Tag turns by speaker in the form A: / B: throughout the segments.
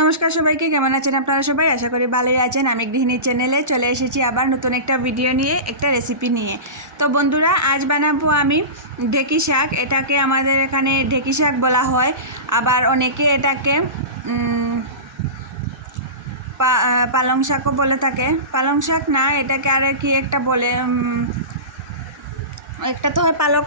A: নমস্কার সবাইকে, কেমন আছেন আপনারা সবাই? আশা করি ভালোই আছেন। আমি গৃহিণী চ্যানেলে চলে এসেছি আবার নতুন একটা ভিডিও নিয়ে, একটা রেসিপি নিয়ে। তো বন্ধুরা, আজ বানাবো আমি ঢেকি শাক। এটাকে আমাদের এখানে ঢেকি শাক বলা হয়। আবার অনেকে এটাকে পালং শাকও বলে থাকে। পালং শাক না, এটাকে আর কি একটা বলে একটা তো হয় পালক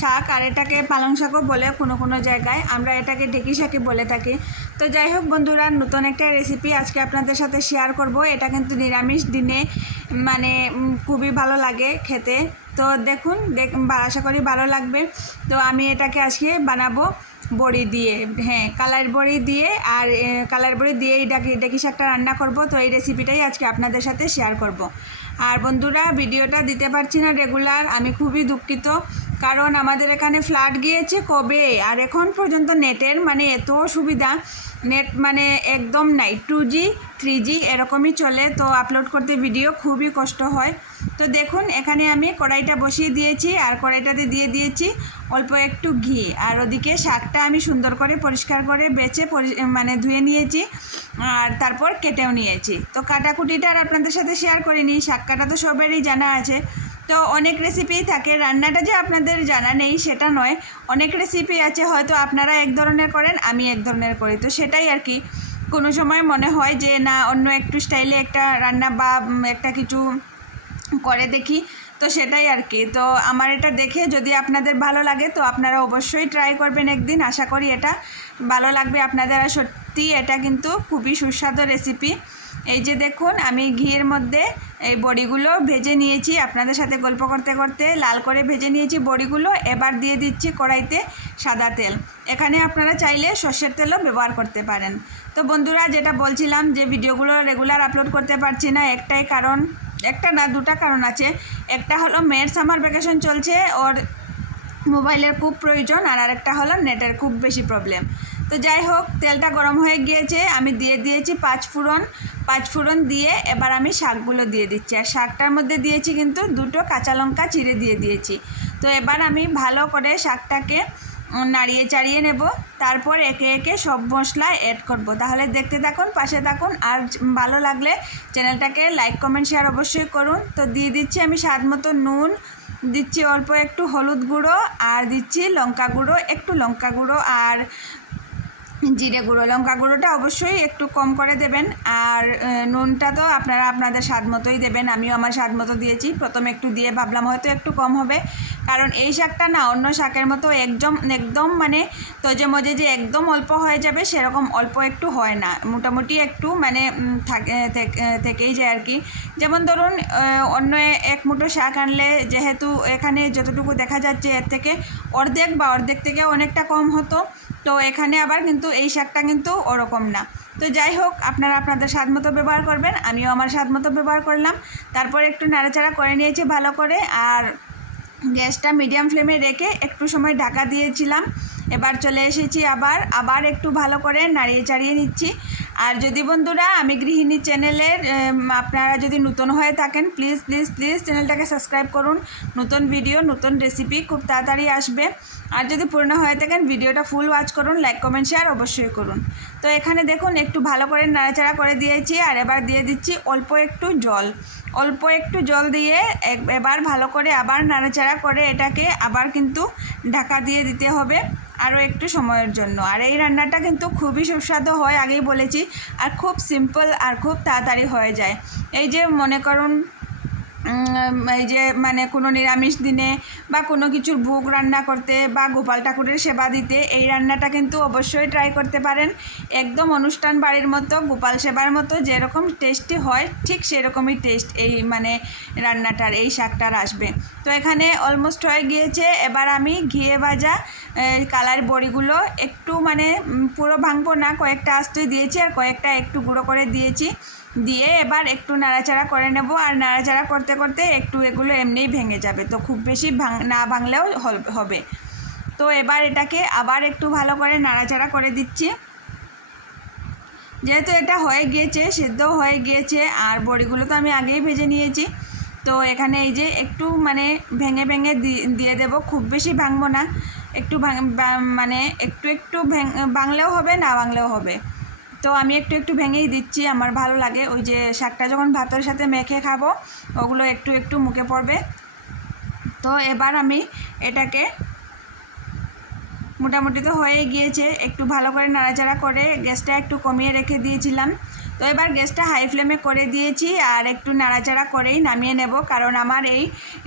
A: শাক। আর এটাকে পালং শাকও বলে কোনো কোনো জায়গায়। আমরা এটাকে ঢেকি শাকই বলে থাকি। তো যাই হোক বন্ধুরা, নতুন একটা রেসিপি আজকে আপনাদের সাথে শেয়ার করব। এটা কিন্তু নিরামিষ দিনে মানে খুবই ভালো লাগে খেতে। তো দেখুন, দেখ আশা করি ভালো লাগবে। তো আমি এটাকে আজকে বানাবো। বড়ি দিয়ে হ্যাঁ কালার বড়ি দিয়ে আর কালার বড়ি দিয়ে এই ডাকি ডাকি শাকটা রান্না করব। তো এই রেসিপিটাই আজকে আপনাদের সাথে শেয়ার করব। আর বন্ধুরা, ভিডিওটা দিতে পারছি না রেগুলার আমি খুবই দুঃখিত। কারণ আমাদের এখানে ফ্ল্যাট গিয়েছে কবে? আর এখন পর্যন্ত নেটের মানে এত সুবিধা নেট মানে একদম নাই টু জি থ্রি জি এরকমই চলে, তো আপলোড করতে ভিডিও খুবই কষ্ট হয়। তো দেখুন, এখানে আমি কড়াইটা বসিয়ে দিয়েছি, আর কড়াইটাতে দিয়ে দিয়েছি অল্প একটু ঘি। আর ওদিকে শাকটা আমি সুন্দর করে পরিষ্কার করে বেছে মানে ধুয়ে নিয়েছি, আর তারপর কেটেও নিয়েছি। তো কাটাকুটিটা আর আপনাদের সাথে শেয়ার করিনি, শাক কাটা তো সবারই জানা আছে। তো অনেক রেসিপি থাকে। রান্নাটা যে আপনাদের জানা নেই, সেটা নয়। অনেক রেসিপি আছে, হয়তো আপনারা এক ধরনের করেন, আমি এক ধরনের করি। তো সেটাই আর কি। কোনো সময় মনে হয় যে, না, অন্য একটু স্টাইলে একটা রান্না বা একটা কিছু করে দেখি, তো সেটাই আর কি। তো আমার এটা দেখে যদি আপনাদের ভালো লাগে, তো আপনারা অবশ্যই ট্রাই করবেন একদিন। আশা করি এটা ভালো লাগবে আপনাদের। আর সত্যি এটা কিন্তু খুবই সুস্বাদু রেসিপি এই যে দেখুন, আমি ঘিয়ের মধ্যে এই বড়িগুলো ভেজে নিয়েছি। আপনাদের সাথে গল্প করতে করতে লাল করে ভেজে নিয়েছি বড়িগুলো। এবার দিয়ে দিচ্ছি কড়াইতে সাদা তেল। এখানে আপনারা চাইলে সর্ষের তেলও ব্যবহার করতে পারেন। তো বন্ধুরা, যেটা বলছিলাম যে ভিডিওগুলো রেগুলার আপলোড করতে পারছি না, একটাই কারণ, একটা না, দুটা কারণ আছে। একটা হলো মেয়ের সামার ভ্যাকেশন চলছে, ওর মোবাইলের খুব প্রয়োজন, আর আরেকটা হলো নেটের খুব বেশি প্রবলেম তো যাই হোক, তেলটা গরম হয়ে গিয়েছে, আমি দিয়ে দিয়েছি পাঁচ ফোড়ন। পাঁচ ফোড়ন দিয়ে এবার আমি শাকগুলো দিয়ে দিচ্ছি। আর শাকটার মধ্যে দিয়েছি কিন্তু দুটো কাঁচা লঙ্কা চিড়ে দিয়ে দিয়েছি। তো এবার আমি ভালো করে শাকটাকে নাড়িয়ে চাড়িয়ে নেব। তারপর একে একে সব মশলা অ্যাড করব। তাহলে দেখতে থাকুন, পাশে থাকুন। আর ভালো লাগলে চ্যানেলটাকে লাইক কমেন্ট শেয়ার অবশ্যই করুন। তো দিয়ে দিচ্ছি আমি স্বাদ মতো নুন, দিচ্ছি অল্প একটু হলুদ গুঁড়ো, আর দিচ্ছি লঙ্কা গুঁড়ো, একটু লঙ্কা গুঁড়ো। আর জিরে গুঁড়ো লঙ্কা গুঁড়োটা অবশ্যই একটু কম করে দেবেন। আর নুনটা তো আপনারা আপনাদের স্বাদ মতোই দেবেন। আমিও আমার স্বাদ মতো দিয়েছি। প্রথমে একটু দিয়ে ভাবলাম হয়তো একটু কম হবে। কারণ এই শাকটা না অন্য শাকের মতো একদম একদম মানে তজে মজে যে একদম অল্প হয়ে যাবে, সেরকম অল্প একটু হয় না। মোটামুটি একটু মানে থাকে থেকেই যায় আর কি। যেমন ধরুন অন্য এক মুঠো শাক আনলে যেহেতু এখানে যতটুকু দেখা যাচ্ছে এর থেকে অর্ধেক বা অর্ধেক থেকে অনেকটা কম হতো। তো এখানে আবার কিন্তু এই শাকটা কিন্তু ওরকম না। তো যাই হোক, আপনারা আপনাদের স্বাদ মতো ব্যবহার করবেন, আমিও আমার স্বাদ মতো ব্যবহার করলাম। তারপর একটু নাড়াচাড়া করে নিয়েছি ভালো করে, আর গ্যাসটা মিডিয়াম ফ্লেমে রেখে একটু সময় ঢাকা দিয়েছিলাম। এবার চলে এসেছি আবার আবার একটু ভালো করে নাড়িয়ে চাড়িয়ে নিচ্ছি। আর যদি বন্ধুরা, আমি গৃহিণী চ্যানেলের আপনারা যদি নতুন হয়ে থাকেন প্লিজ প্লিজ প্লিজ চ্যানেলটাকে সাবস্ক্রাইব করুন। নতুন ভিডিও নতুন রেসিপি খুব তাড়াতাড়ি আসবে। আর যদি পুরনো হয়ে থাকেন ভিডিওটা ফুল ওয়াচ করুন লাইক কমেন্ট শেয়ার অবশ্যই করুন। তো এখানে দেখুন, একটু ভালো করে নাড়াচাড়া করে দিয়েছি, আর এবার দিয়ে দিচ্ছি অল্প একটু জল। অল্প একটু জল দিয়ে এবার ভালো করে আবার নাড়াচাড়া করে এটাকে আবার কিন্তু ঢাকা দিয়ে দিতে হবে। আরও একটু সময়ের জন্য। আর এই রান্নাটা কিন্তু খুবই সুস্বাদু হয়, আগেই বলেছি। আর খুব সিম্পল আর খুব তাড়াতাড়ি হয়ে যায়। এই যে মনে করুন এই যে মানে কোনো নিরামিষ দিনে বা কোনো কিছুর ভোগ রান্না করতে বা গোপাল ঠাকুরের সেবা দিতে, এই রান্নাটা কিন্তু অবশ্যই ট্রাই করতে পারেন। একদম অনুষ্ঠান বাড়ির মতো, গোপাল সেবার মতো, যেরকম টেস্টি হয়, ঠিক সেরকমই টেস্ট এই মানে রান্নাটার, এই শাকটার আসবে। তো এখানে অলমোস্ট হয়ে গিয়েছে। এবার আমি ঘিয়ে ভাজা কালার বড়িগুলো একটু মানে পুরো ভাঙবো না, কয়েকটা আস্তই দিয়েছি আর কয়েকটা একটু গুঁড়ো করে দিয়েছি। দিয়ে এবার একটু নাড়াচাড়া করে নেব। আর নাড়াচাড়া করতে করতে একটু এগুলো এমনিই ভেঙে যাবে। তো খুব বেশি ভাঙ না ভাঙলেও হবে। তো এবার এটাকে আবার একটু ভালো করে নাড়াচাড়া করে দিচ্ছি। যেহেতু এটা হয়ে গিয়েছে, সেদ্ধও হয়ে গিয়েছে, আর বড়িগুলো তো আমি আগেই ভেজে নিয়েছি। তো এখানে এই যে একটু মানে ভেঙে ভেঙে দিয়ে দেব। খুব বেশি ভাঙবো না। একটু ভাঙ- মানে একটু একটু ভেঙ- ভাঙলেও হবে, না ভাঙলেও হবে। তো আমি একটু একটু ভেঙেই দিচ্ছি, আমার ভালো লাগে। ওই যে শাকটা যখন ভাতের সাথে মেখে খাব, ওগুলো একটু একটু মুখে পড়বে। তো এবার আমি এটাকে মোটামুটি তো হয়ে গিয়েছে, একটু ভালো করে নাড়াচাড়া করে গ্যাসটা একটু কমিয়ে রেখে দিয়েছিলাম। তো এবার গ্যাসটা হাই ফ্লেমে করে দিয়েছি আর একটু নাড়াচাড়া করেই নামিয়ে নেব, কারণ আমার এই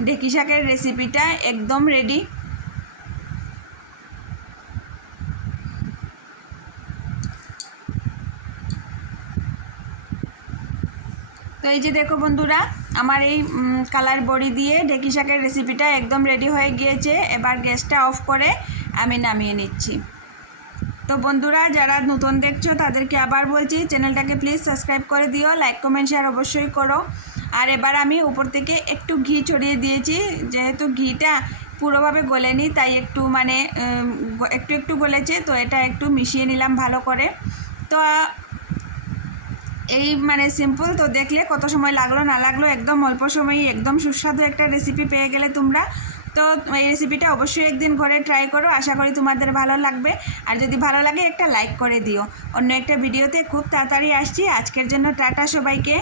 A: ঢেকি শাকের রেসিপিটা একদম রেডি এই যে দেখো বন্ধুরা, আমার এই কালার বড়ি দিয়ে ঢেকি শাকের রেসিপিটা একদম রেডি হয়ে গিয়েছে। এবার গ্যাসটা অফ করে আমি নামিয়ে নিচ্ছি। তো বন্ধুরা, যারা নতুন দেখছ, তাদেরকে আবার বলছি, চ্যানেলটাকে প্লিজ সাবস্ক্রাইব করে দিও লাইক কমেন্ট শেয়ার অবশ্যই করো। আর এবার আমি উপর থেকে একটু ঘি ছড়িয়ে দিয়েছি। যেহেতু ঘিটা পুরোভাবে গলেনি, তাই একটু মানে একটু একটু গলেছে, তো এটা একটু মিশিয়ে নিলাম ভালো করে। তো এই মানে সিম্পল তো দেখলে কত সময় লাগল, না লাগল, একদম অল্প সময়ই, একদম সুস্বাদু একটা রেসিপি পেয়ে গেলে তোমরা। তো এই রেসিপিটা অবশ্যই একদিন ঘরে ট্রাই করো, আশা করি তোমাদের ভালো লাগবে। আর যদি ভালো লাগে, একটা লাইক করে দিও। অন্য একটা ভিডিওতে খুব তাড়াতাড়ি আসছি। আজকের জন্য টাটা সবাইকে।